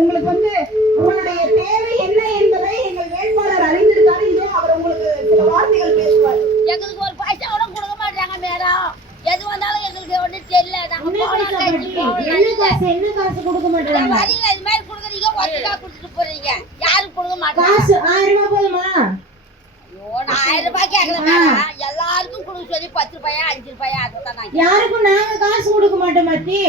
உங்களுக்கு வந்து உங்களுடைய தேவை என்ன என்பதை எங்கள் வேட்பாளர் அறிந்திருக்காரு. இதோ அவர் உங்களுக்கு சில வார்த்தைகள் பேசுவார். எங்களுக்கு ஒரு பைசா கூட கொடுக்க மாட்டாங்க மேடம். எது வந்தாலும் எங்களுக்கு ஒண்ணும் தெரியல. என்ன காசு என்ன காசு கொடுக்க மாட்டாங்க? வரீங்க இது மாதிரி கொடுக்குறீங்க ஒத்துக்கா கொடுத்துட்டு போறீங்க. யாரும் கொடுக்க மாட்டாங்க. காசு ஆயிரம் ரூபாய் போதுமா? ஆயிரம் ரூபாய் கேட்கல மேடம். எல்லாருக்கும் கொடுக்க சொல்லி பத்து ரூபாயா அஞ்சு ரூபாயா அதுதான் யாருக்கும் நாங்க காசு கொடுக்க மாட்டோம் மத்தி.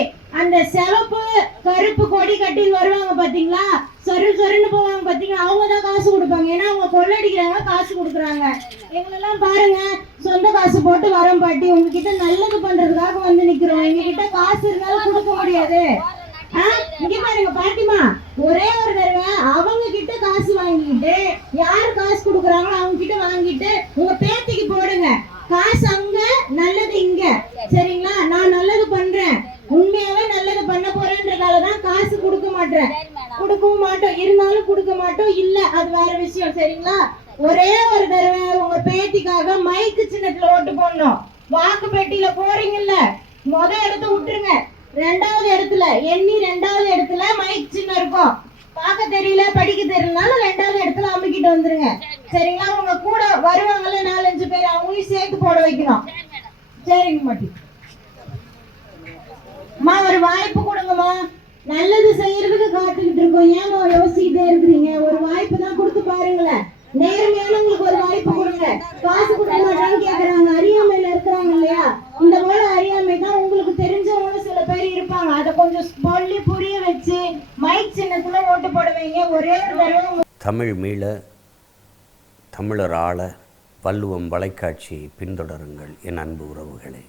அந்த சிவப்பு கருப்பு கொடி கட்டின்னு வருவாங்க பாத்தீங்களா? சொரு சொருன்னு போவாங்க பாத்தீங்களா? அவங்க தான் காசு கொடுப்பாங்க. ஏன்னா அவங்க கொள்ளடிக்கிறாங்க காசு கொடுக்குறாங்க. எங்களெல்லாம் பாருங்க. சொந்த காசு போட்டு வரோம் பாட்டி. உங்ககிட்ட நல்லது பண்றதுக்காக வந்து நிக்கிறோம். எங்ககிட்ட காசு இருந்தாலும் கொடுக்க முடியாது. இங்க பாருங்க பாட்டிமா. ஒரே ஒரு தடவை அவங்க கிட்ட காசு வாங்கிட்டு யார் காசு கொடுக்குறாங்களோ அவங்க கிட்ட வாங்கிட்டு உங்க பேத்திக்கு போடுங்க. காசு அங்க நல்லது இங்க சரிங்களா நான் நல்லது பண்றேன் உண்மையாவே நல்லது பண்ண போறேன்றதால தான் காசு கொடுக்க மாட்டேன். கொடுக்கவும் மாட்டோம். இருந்தாலும் கொடுக்க மாட்டோம். இல்ல அது வேற விஷயம். சரிங்களா? ஒரே ஒரு தடவை உங்க பேத்திக்காக மைக்கு சின்னத்துல ஓட்டு போடணும். வாக்கு பெட்டியில போறீங்கல்ல? முத இடத்த விட்டுருங்க. ரெண்டாவது இடத்துல எண்ணி ரெண்டாவது இடத்துல மைக் சின்னம் இருக்கும். பார்க்க தெரியல படிக்க தெரியலனாலும் ரெண்டாவது இடத்துல அமுக்கிட்டு வந்துருங்க. சரிங்களா? உங்க கூட வருவாங்கல்ல நாலஞ்சு பேர் அவங்களையும் சேர்த்து போட வைக்கணும். சரிங்க மாட்டி. அம்மா ஒரு வாய்ப்பு கொடுங்கம்மா. நல்லது செய்யறதுக்கு காத்துக்கிட்டு இருக்கோம். ஏமா யோசிக்கிட்டே இருக்கிறீங்க? ஒரு வாய்ப்பு தான் கொடுத்து பாருங்களேன். நேர்மையான உங்களுக்கு ஒரு வாய்ப்பு கொடுங்க. காசு கொடுக்க மாட்டான்னு கேக்குறாங்க. அறியாமையில இருக்கிறாங்க இல்லையா? இந்த போல அறியாமை தான் உங்களுக்கு தெரிஞ்சவங்களும் சில பேர் இருப்பாங்க. அதை கொஞ்சம் சொல்லி புரிய வச்சு மைக் சின்னத்துல ஓட்டு போடுவீங்க. ஒரே ஒரு தடவை தமிழ் மீள தமிழர் ஆள பல்லுவம் வலைக்காட்சியை பின்தொடருங்கள் என் அன்பு உறவுகளே.